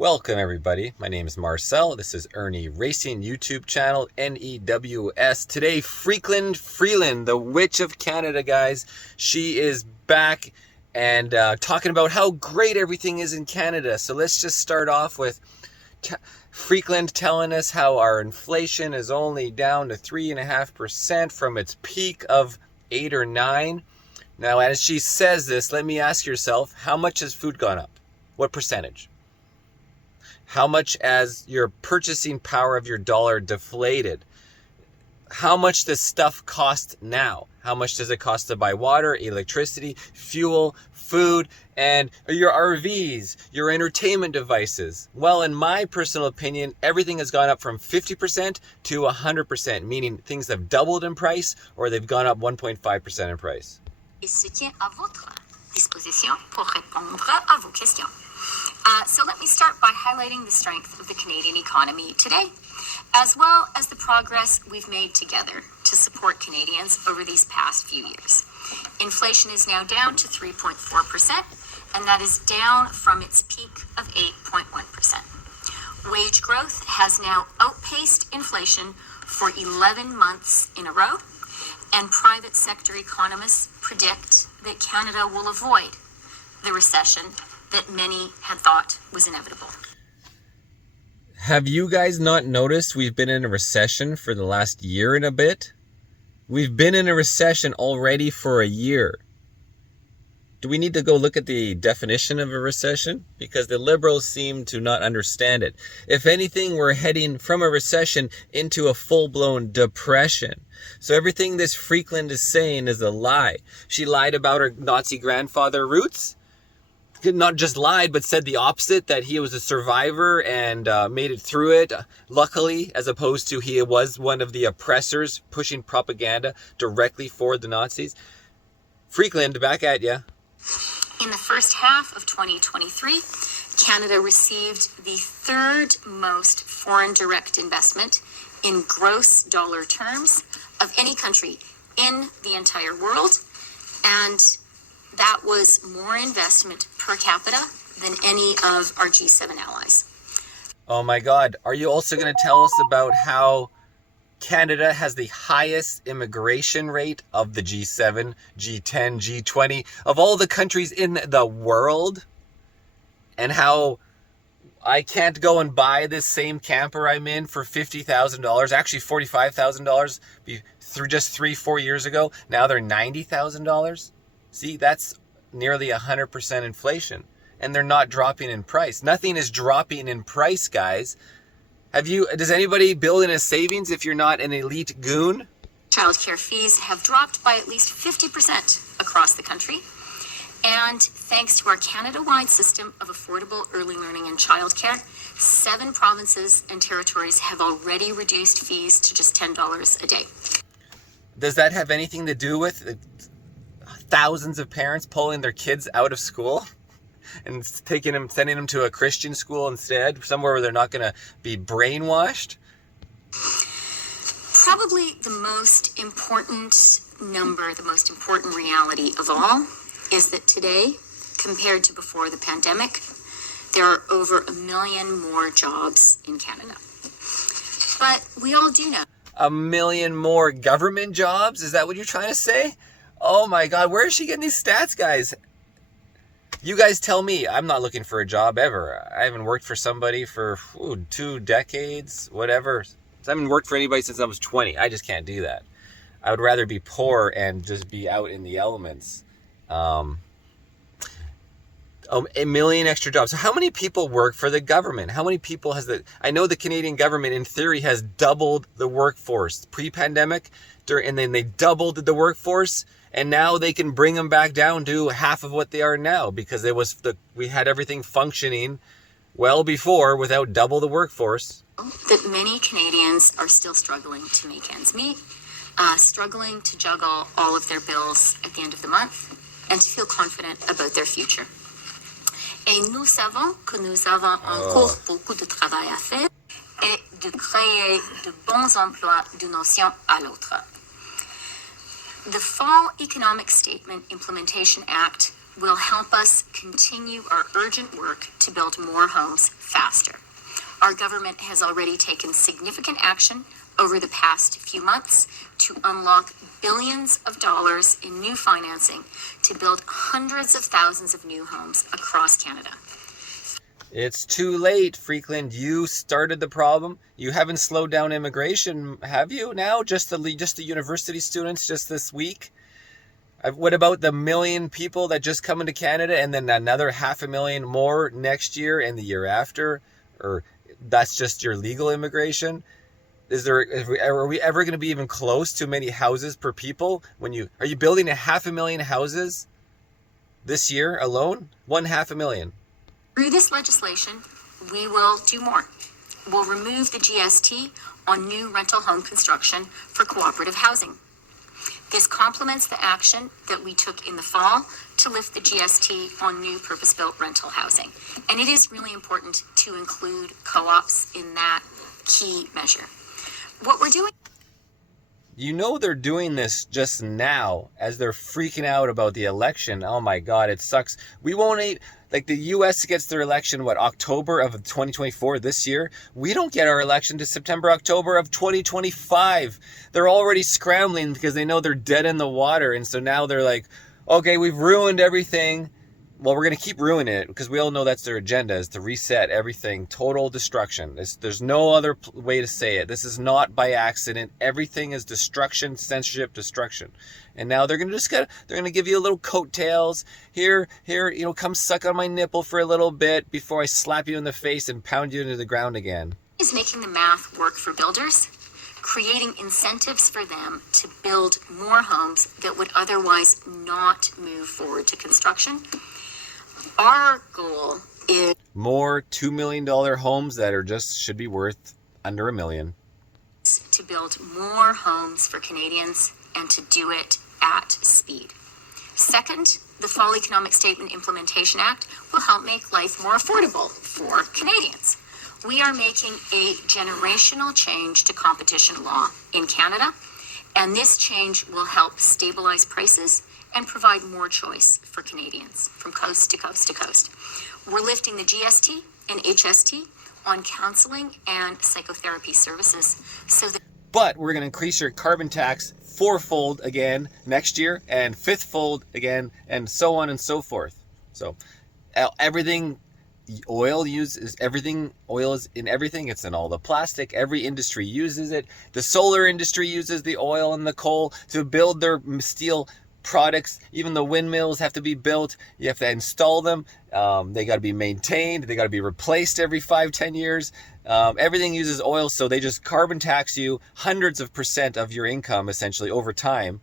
Welcome everybody, my name is Marcel, this is Irnieracing YouTube channel, NEWS. Today, Freeland, the witch of Canada, guys. She is back and talking about how great everything is in Canada. So let's just start off with Freeland telling us how our inflation is only down to 3.5% from its peak of 8 or 9. Now, as she says this, let me ask yourself, how much has food gone up? What percentage? How much has your purchasing power of your dollar deflated? How much does stuff cost now? How much does it cost to buy water, electricity, fuel, food, and your RVs, your entertainment devices? Well, in my personal opinion, everything has gone up from 50% to 100%, meaning things have doubled in price or they've gone up 1.5% in price. Et se tient à votre disposition pour répondre à vos questions. So let me start by highlighting the strength of the Canadian economy today, as well as the progress we've made together to support Canadians over these past few years. Inflation is now down to 3.4%, and that is down from its peak of 8.1%. Wage growth has now outpaced inflation for 11 months in a row, and private sector economists predict that Canada will avoid the recession that many had thought was inevitable. Have you guys not noticed we've been in a recession for the last year and a bit? We've been in a recession already for a year. Do we need to go look at the definition of a recession? Because the liberals seem to not understand it. If anything, we're heading from a recession into a full-blown depression. So everything this Freeland is saying is a lie. She lied about her Nazi grandfather roots. Not just lied, but said the opposite, that he was a survivor and made it through it, luckily, as opposed to he was one of the oppressors pushing propaganda directly for the Nazis. Freeland, back at ya. In the first half of 2023, Canada received the third most foreign direct investment in gross dollar terms of any country in the entire world, and that was more investment per capita than any of our G7 allies. Oh my God. Are you also going to tell us about how Canada has the highest immigration rate of the G7, G10, G20, of all the countries in the world? And how I can't go and buy this same camper I'm in for $50,000, actually $45,000 through just 3-4 years ago. Now they're $90,000. See, that's nearly 100% inflation, and they're not dropping in price. Nothing is dropping in price, guys. Does anybody build in a savings if you're not an elite goon? Childcare fees have dropped by at least 50% across the country. And thanks to our Canada-wide system of affordable early learning and childcare, 7 provinces and territories have already reduced fees to just $10 a day. Does that have anything to do with thousands of parents pulling their kids out of school and sending them to a Christian school instead, somewhere where they're not going to be brainwashed? Probably the most important number, the most important reality of all is that today, compared to before the pandemic, there are over 1 million more jobs in Canada. But we all do know. 1 million more government jobs? Is that what you're trying to say? Oh my God, where is she getting these stats, guys? You guys tell me. I'm not looking for a job ever. I haven't worked for somebody for 2 decades, whatever. I haven't worked for anybody since I was 20. I just can't do that. I would rather be poor and just be out in the elements. 1 million extra jobs. So how many people work for the government? How many people I know the Canadian government in theory has doubled the workforce pre-pandemic, and then they doubled the workforce, and now they can bring them back down to half of what they are now, because we had everything functioning well before without double the workforce. That many Canadians are still struggling to make ends meet, struggling to juggle all of their bills at the end of the month, and to feel confident about their future. Et nous savons que nous avons encore beaucoup de travail à faire et de créer de bons emplois d'une nation à l'autre. The Fall Economic Statement Implementation Act will help us continue our urgent work to build more homes faster. Our government has already taken significant action over the past few months to unlock billions of dollars in new financing to build hundreds of thousands of new homes across Canada. It's too late, Freeland. You started the problem. You haven't slowed down immigration, have you? Now, just the university students just this week. What about the million people that just come into Canada, and then another 500,000 more next year and the year after? Or that's just your legal immigration? Are we ever going to be even close to many houses per people? Are you building 500,000 houses this year alone? 500,000. Through this legislation, we will do more. We'll remove the GST on new rental home construction for cooperative housing. This complements the action that we took in the fall to lift the GST on new purpose-built rental housing. And it is really important to include co-ops in that key measure. What we're doing... You know they're doing this just now as they're freaking out about the election. Oh my God, it sucks. We won't eat... Like the U.S. gets their election, October of 2024 this year? We don't get our election to September, October of 2025. They're already scrambling because they know they're dead in the water. And so now they're like, okay, we've ruined everything. Well, we're going to keep ruining it because we all know that's their agenda, is to reset everything. Total destruction. There's no other way to say it. This is not by accident. Everything is destruction, censorship, destruction. And now they're going to give you a little coattails. Here, come suck on my nipple for a little bit before I slap you in the face and pound you into the ground again. Is making the math work for builders, creating incentives for them to build more homes that would otherwise not move forward to construction. Our goal is more $2 million homes that should be worth under $1 million. To build more homes for Canadians and to do it at speed. Second, the Fall Economic Statement Implementation Act will help make life more affordable for Canadians. We are making a generational change to competition law in Canada, and this change will help stabilize prices and provide more choice for Canadians from coast to coast to coast. We're lifting the GST and HST on counseling and psychotherapy services but we're going to increase your carbon tax fourfold again next year and fifthfold again, and so on and so forth. So everything, oil is in everything. It's in all the plastic. Every industry uses it. The solar industry uses the oil and the coal to build their steel products. Even the windmills have to be built. You have to install them. They got to be maintained. They got to be replaced every 5-10 years. Everything uses oil, so they just carbon tax you hundreds of % of your income essentially over time,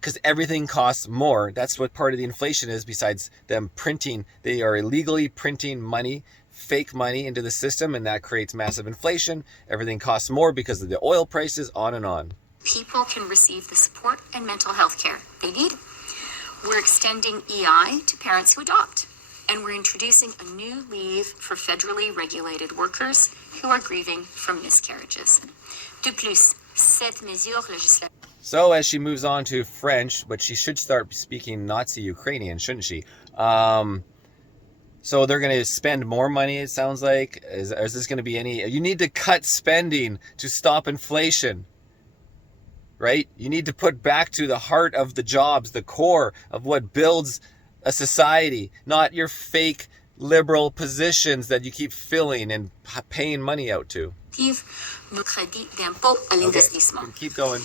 because everything costs more. That's what part of the inflation is, besides them printing. They are illegally printing money, fake money into the system, and that creates massive inflation. Everything costs more because of the oil prices, on and on. People can receive the support and mental health care they need. We're extending EI to parents who adopt, and we're introducing a new leave for federally regulated workers who are grieving from miscarriages. De plus, cette mesure législative. So as she moves on to French, but she should start speaking Nazi Ukrainian, shouldn't she? So they're going to spend more money, it sounds like. Is this going to be any... You need to cut spending to stop inflation. Right? You need to put back to the heart of the jobs, the core of what builds a society, not your fake liberal positions that you keep filling and paying money out to. Okay, keep going.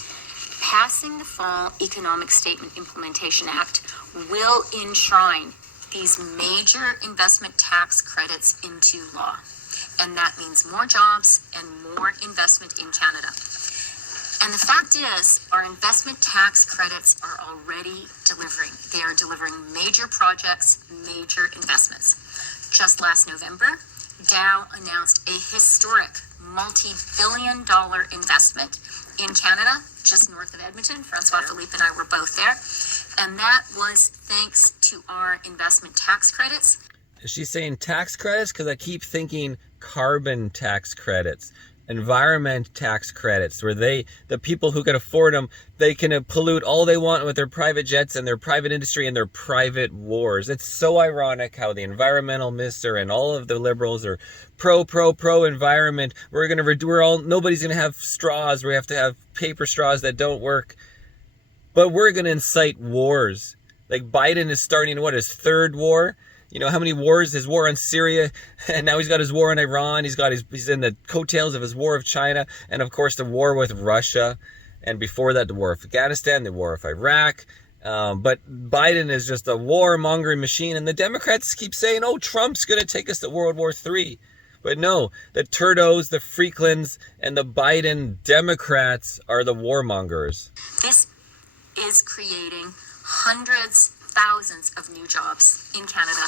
Passing the Fall Economic Statement Implementation Act will enshrine these major investment tax credits into law. And that means more jobs and more investment in Canada. And the fact is, our investment tax credits are already delivering. They are delivering major projects, major investments. Just last November, Dow announced a historic multi-billion-dollar investment in Canada, just north of Edmonton. Francois Philippe and I were both there. And that was thanks to our investment tax credits. Is she saying tax credits? Because I keep thinking carbon tax credits. environment tax credits where the people who can afford them, they can pollute all they want with their private jets and their private industry and their private wars. It's so ironic how the environmental minister and all of the liberals are pro environment. Nobody's gonna have straws. We have to have paper straws that don't work, but we're gonna incite wars. Like Biden is starting his third war. You know how many wars? His war on Syria, and now he's got his war on Iran. He's in the coattails of his war of China, and of course the war with Russia, and before that the war of Afghanistan, the war of Iraq. But Biden is just a warmongering machine, and the Democrats keep saying, "Oh, Trump's going to take us to World War III." But no, the Turdos, the Freaklands, and the Biden Democrats are the warmongers. This is creating hundreds, thousands of new jobs in Canada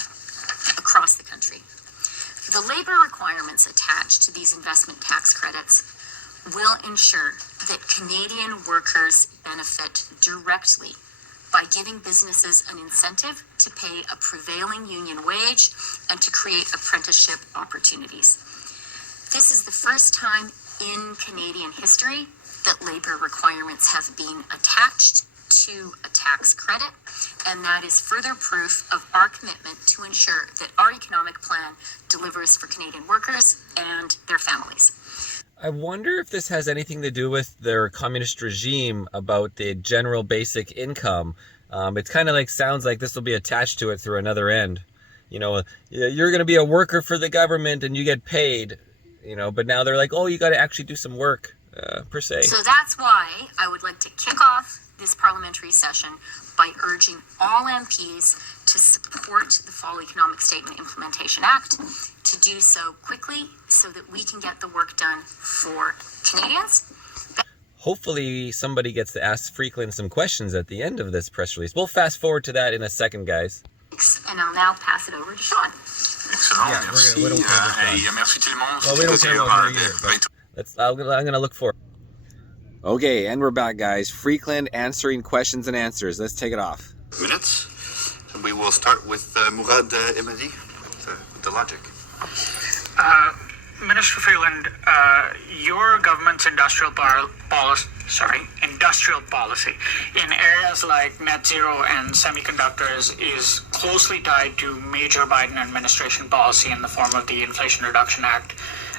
across the country. The labor requirements attached to these investment tax credits will ensure that Canadian workers benefit directly by giving businesses an incentive to pay a prevailing union wage and to create apprenticeship opportunities. This is the first time in Canadian history that labor requirements have been attached to a tax credit, and that is further proof of our commitment to ensure that our economic plan delivers for Canadian workers and their families. I wonder if this has anything to do with their communist regime about the general basic income. It's kind of sounds like this will be attached to it through another end. You know, you're going to be a worker for the government and you get paid, but now they're like, oh, you got to actually do some work, per se. So that's why I would like to kick off this parliamentary session by urging all MPs to support the Fall Economic Statement Implementation Act, to do so quickly so that we can get the work done for Canadians. Hopefully somebody gets to ask Freakland some questions at the end of this press release. We'll fast forward to that in a second, guys. And I'll now pass it over to Sean. Excellent, merci. Merci tout le monde. Well, we don't care about I'm going to look for it. Okay, and we're back, guys. Freakland answering questions and answers. Let's take it off. Minutes. So we will start with Murad Emadi, with the logic. Minister Freeland, your government's industrial policy in areas like net zero and semiconductors is closely tied to major Biden administration policy in the form of the Inflation Reduction Act,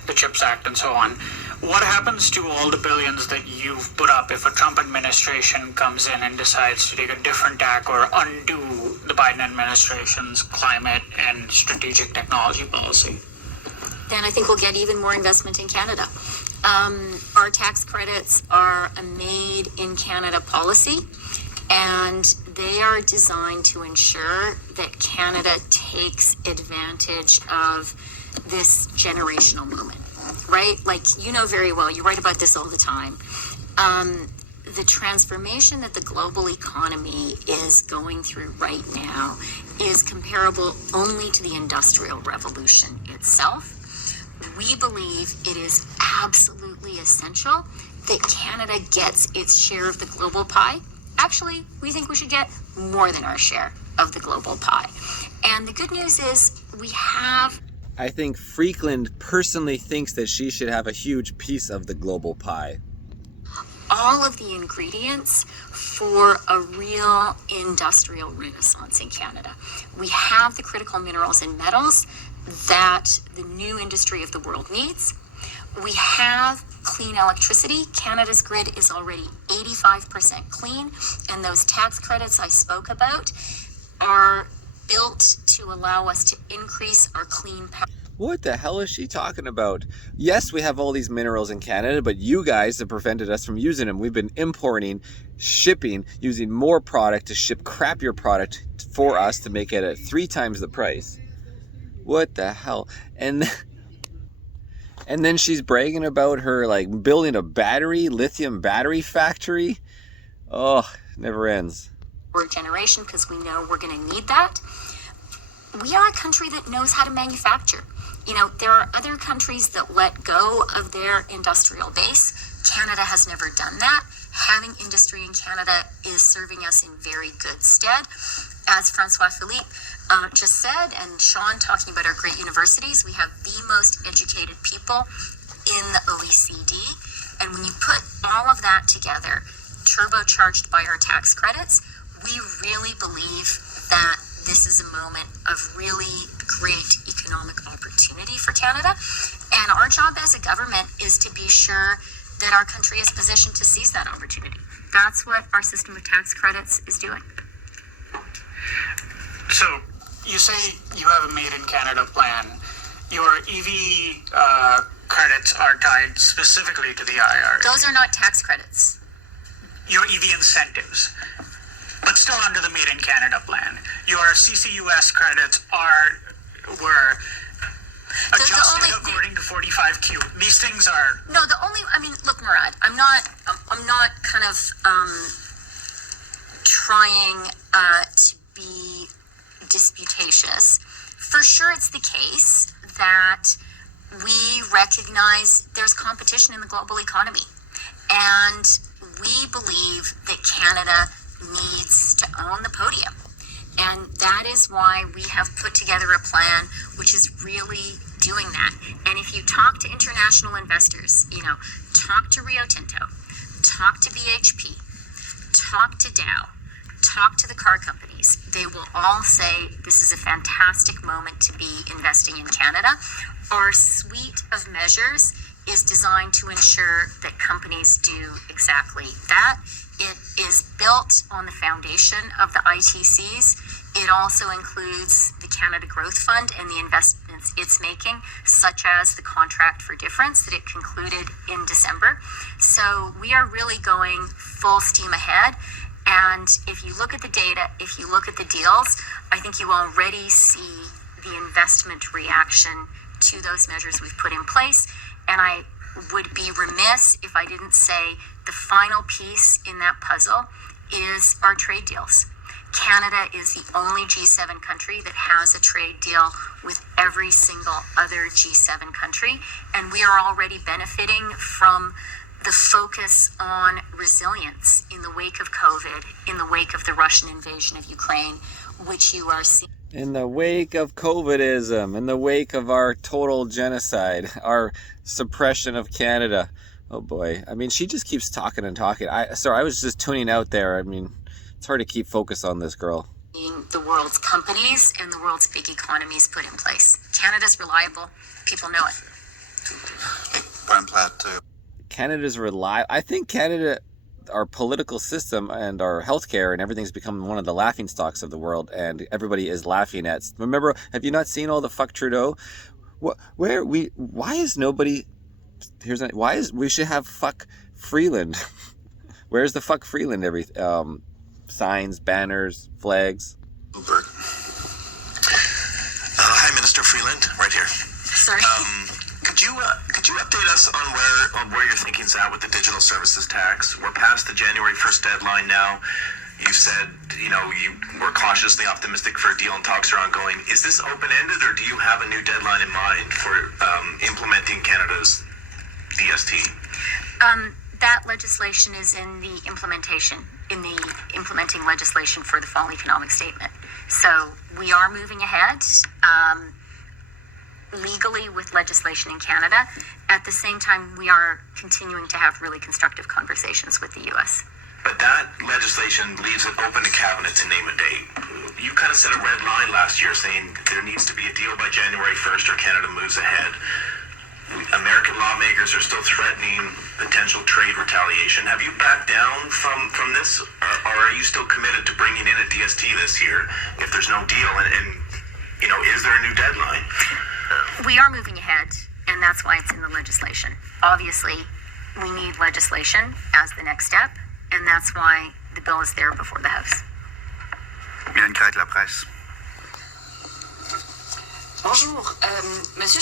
the CHIPS Act, and so on. What happens to all the billions that you've put up if a Trump administration comes in and decides to take a different tack or undo the Biden administration's climate and strategic technology policy? Then I think we'll get even more investment in Canada. Our tax credits are a made in Canada policy, and they are designed to ensure that Canada takes advantage of this generational moment, right? Like, very well, you write about this all the time. The transformation that the global economy is going through right now is comparable only to the Industrial Revolution itself. We believe it is absolutely essential that Canada gets its share of the global pie. Actually, we think we should get more than our share of the global pie. And the good news is we have... I think Freakland personally thinks that she should have a huge piece of the global pie. All of the ingredients for a real industrial renaissance in Canada. We have the critical minerals and metals that the new industry of the world needs. We have clean electricity. Canada's grid is already 85% clean, and those tax credits I spoke about are built to allow us to increase our clean power. What the hell is she talking about? Yes, we have all these minerals in Canada, but you guys have prevented us from using them. We've been importing, shipping, using more product to ship crappier product for us to make it at 3 times the price. What the hell? And then she's bragging about her building a lithium battery factory. Oh, never ends. We're a generation because we know we're going to need that. We are a country that knows how to manufacture. There are other countries that let go of their industrial base. Canada has never done that. Having industry in Canada is serving us in very good stead. As Francois Philippe just said, and Sean talking about our great universities, we have the most educated people in the OECD. And when you put all of that together, turbocharged by our tax credits, we really believe that this is a moment of really great economic opportunity for Canada. And our job as a government is to be sure that our country is positioned to seize that opportunity. That's what our system of tax credits is doing. So you say you have a Made in Canada plan. Your EV credits are tied specifically to the IRA. Those are not tax credits. Your EV incentives, but still under the Made in Canada plan. Your CCUS credits were adjusted according to 45Q. These things are... No, look, Murad, I'm not kind of trying to be disputatious. For sure it's the case that we recognize there's competition in the global economy. And we believe that Canada needs to own the podium. And that is why we have put together a plan which is really doing that. And if you talk to international investors, talk to Rio Tinto, talk to BHP, talk to Dow, talk to the car companies, they will all say this is a fantastic moment to be investing in Canada. Our suite of measures is designed to ensure that companies do exactly that. It is built on the foundation of the ITCs. It also includes the Canada Growth Fund and the investments it's making, such as the contract for difference that it concluded in December. So we are really going full steam ahead. And if you look at the data, if you look at the deals, I think you already see the investment reaction to those measures we've put in place. And I would be remiss if I didn't say the final piece in that puzzle is our trade deals. Canada is the only G7 country that has a trade deal with every single other G7 country. And we are already benefiting from the focus on resilience in the wake of COVID, in the wake of the Russian invasion of Ukraine, which you are seeing. In the wake of COVIDism, in the wake of our total genocide, our suppression of Canada. Oh boy. I mean, she just keeps talking and talking. I was just tuning out there. I mean, it's hard to keep focus on this girl. The world's companies and the world's big economies put in place. Canada's reliable. People know it. Canada's reliable. I think Canada, our political system and our healthcare and everything's become one of the laughing stocks of the world, and everybody is laughing at. Remember, have you not seen all the fuck Trudeau? Why is nobody? We should have fuck Freeland. Where's the fuck Freeland? Signs, banners, flags. Hi, Minister Freeland, right here. Sorry. Could you update us on where your thinking's at with the digital services tax? We're past the January 1st deadline now. You said, you were cautiously optimistic for a deal and talks are ongoing. Is this open-ended, or do you have a new deadline in mind for implementing Canada's DST? That legislation is in the implementing legislation for the fall economic statement. So we are moving ahead legally with legislation in Canada. At the same time, we are continuing to have really constructive conversations with the U.S. But that legislation leaves it open to Cabinet to name a date. You kind of set a red line last year saying there needs to be a deal by January 1st or Canada moves ahead. American lawmakers are still threatening potential trade retaliation. Have you backed down from this, or are you still committed to bringing in a DST this year if there's no deal? And is there a new deadline? We are moving ahead, and that's why it's in the legislation. Obviously, we need legislation as the next step, and that's why the bill is there before the House. Bien, la presse. Bonjour, Monsieur